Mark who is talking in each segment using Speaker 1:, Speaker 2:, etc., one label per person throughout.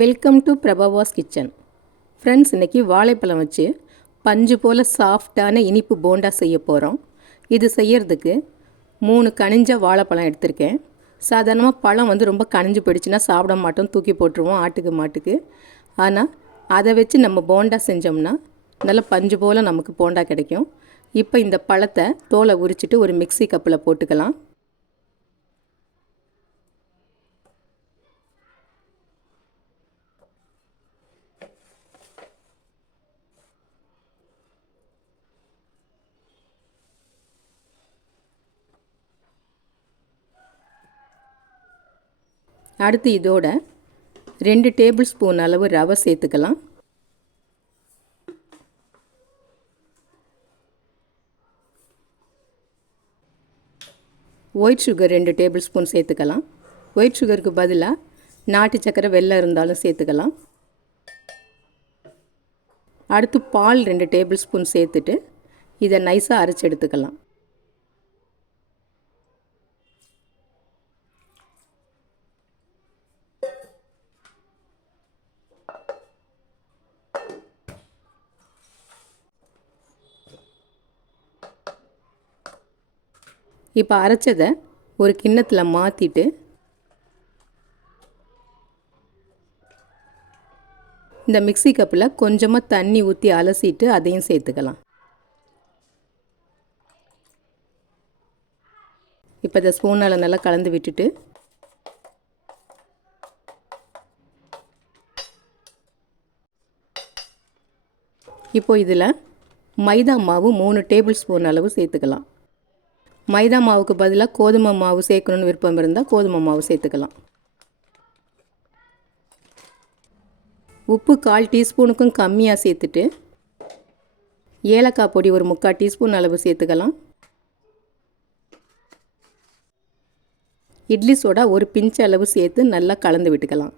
Speaker 1: Welcome to Prabha's kitchen friends இன்றைக்கி வாழைப்பழம் வச்சு பஞ்சு போல் சாஃப்டான இனிப்பு போண்டா செய்ய போகிறோம் இது செய்யறதுக்கு மூணு கனிஞ்ச வாழைப்பழம் எடுத்திருக்கேன். சாதாரணமாக பழம் வந்து ரொம்ப கனிஞ்சு போயிடுச்சுன்னா சாப்பிட மாட்டோம் தூக்கி போட்டுருவோம் ஆட்டுக்கு மாட்டுக்கு. ஆனால் அதை வச்சு நம்ம போண்டா செஞ்சோம்னா நல்ல பஞ்சு போல் நமக்கு போண்டா கிடைக்கும். இப்போ இந்த பழத்தை தோலை உரிச்சிட்டு ஒரு மிக்ஸி கப்பில் போட்டுக்கலாம். அடுத்து இதோட ரெண்டு டேபிள் ஸ்பூன் அளவு ரவை சேர்த்துக்கலாம். ஒயிட் சுகர் ரெண்டு டேபிள் ஸ்பூன் சேர்த்துக்கலாம். ஒயிட் சுகருக்கு பதிலாக நாட்டு சக்கரை வெள்ளம் இருந்தாலும் சேர்த்துக்கலாம். அடுத்து பால் ரெண்டு டேபிள் ஸ்பூன் சேர்த்துட்டு இதை நைஸாக அரைச்சி எடுத்துக்கலாம். இப்போ அரைச்சதை ஒரு கிண்ணத்தில் மாற்றிட்டு இந்த மிக்ஸி கப்பில் கொஞ்சமாக தண்ணி ஊற்றி அலசிட்டு அதையும் சேர்த்துக்கலாம். இப்போ இதை ஸ்பூனால் நல்லா கலந்து விட்டுட்டு இப்போ இதில் மைதா மாவு மூணு டேபிள் ஸ்பூன் அளவு சேர்த்துக்கலாம். மைதா மாவுக்கு பதிலாக கோதுமை மாவு சேர்க்கணுன்னு விருப்பம் இருந்தால் கோதுமை மாவு சேர்த்துக்கலாம். உப்பு கால் டீஸ்பூனுக்கும் கம்மியாக சேர்த்துட்டு ஏலக்காய் பொடி ஒரு முக்கால் டீஸ்பூன் அளவு சேர்த்துக்கலாம். இட்லி சோடா ஒரு பிஞ்ச் அளவு சேர்த்து நல்லா கலந்து விட்டுக்கலாம்.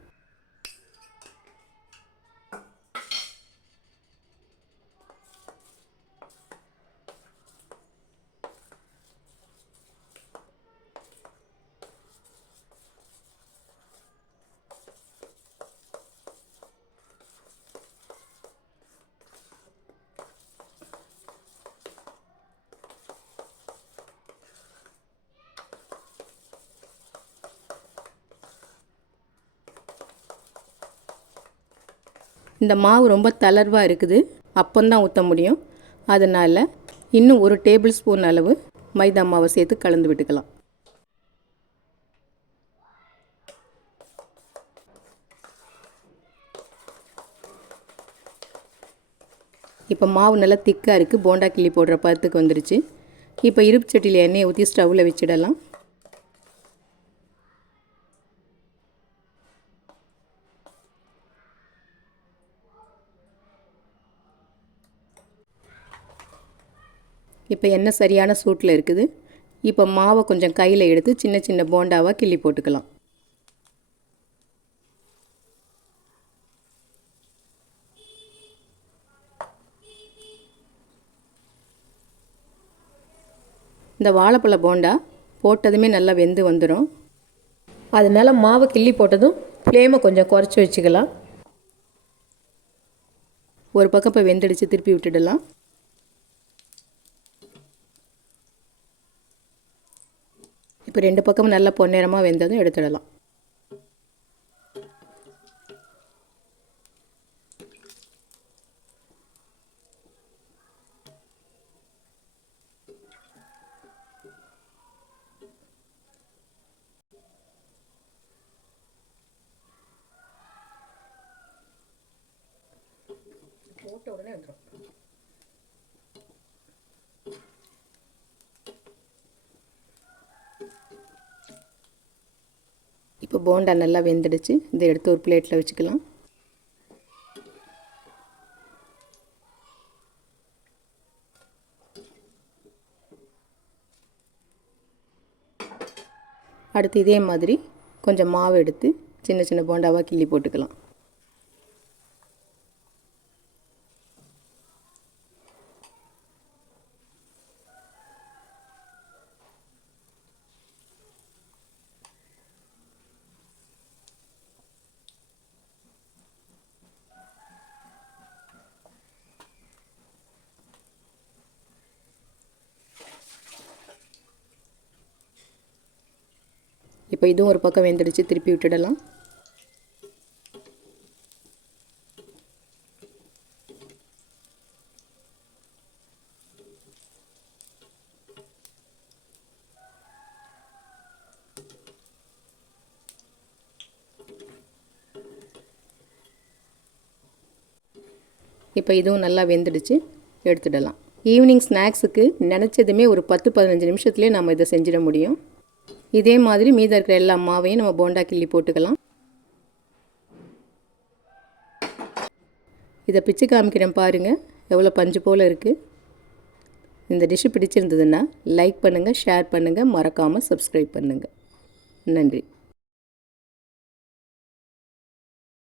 Speaker 1: இந்த மாவு ரொம்ப தளர்வாக இருக்குது. அப்போந்தான் ஊற்ற முடியும். அதனால் இன்னும் ஒரு டேபிள் ஸ்பூன் அளவு மைதா மாவை சேர்த்து கலந்து விட்டுக்கலாம். இப்போ மாவு நல்லா திக்காக இருக்குது போண்டா கிள்ளி போடுற பதத்துக்கு வந்துருச்சு. இப்போ இருப்பு சட்டியில் எண்ணெயை ஊற்றி ஸ்டவ்வில் வச்சிடலாம். இப்போ எண்ணெய் சரியான சூட்டில் இருக்குது? இப்போ மாவை கொஞ்சம் கையில் எடுத்து சின்ன சின்ன போண்டாவாக கிள்ளி போட்டுக்கலாம். இந்த வாழைப்பழ போண்டா போட்டதுமே நல்லா வெந்து வந்துடும் அதனால் மாவை கிள்ளி போட்டதும் ஃப்ளேமை கொஞ்சம் குறைச்சி வச்சுக்கலாம். ஒரு பக்கம் இப்போ வெந்தடிச்சு திருப்பி விட்டுடலாம். இப்போ ரெண்டு பக்கமும் நல்லா பொன்னிறமாக வெந்ததும் எடுத்துடலாம். போட்ட உடனே வந்துடும் இப்போ போண்டா நல்லா வெந்துடுச்சு. இதை எடுத்து ஒரு பிளேட்டில் வச்சுக்கலாம். அடுத்து இதே மாதிரி கொஞ்சம் மாவு எடுத்து சின்ன சின்ன போண்டாவாக கிள்ளி போட்டுக்கலாம். இப்போ இதுவும் ஒரு பக்கம் வெந்துடுச்சு திருப்பி விட்டுடலாம். இப்போ இதுவும் நல்லா வெந்துடுச்சு எடுத்துடலாம். ஈவினிங் ஸ்நாக்ஸுக்கு நினச்சதுமே ஒரு பத்து பதினஞ்சு நிமிஷத்துலேயே நம்ம இதை செஞ்சிட முடியும். இதே மாதிரி மீதம் இருக்கிற எல்லா மாவையும் நம்ம போண்டா கிள்ளி போட்டுக்கலாம். இதை பிச்சு காமிக்கிறேன் பாருங்கள் எவ்வளோ பஞ்சு போல் இருக்குது இந்த டிஷ்ஷு பிடிச்சிருந்ததுன்னா லைக் பண்ணுங்கள் ஷேர் பண்ணுங்கள் மறக்காமல் சப்ஸ்கிரைப் பண்ணுங்கள் நன்றி.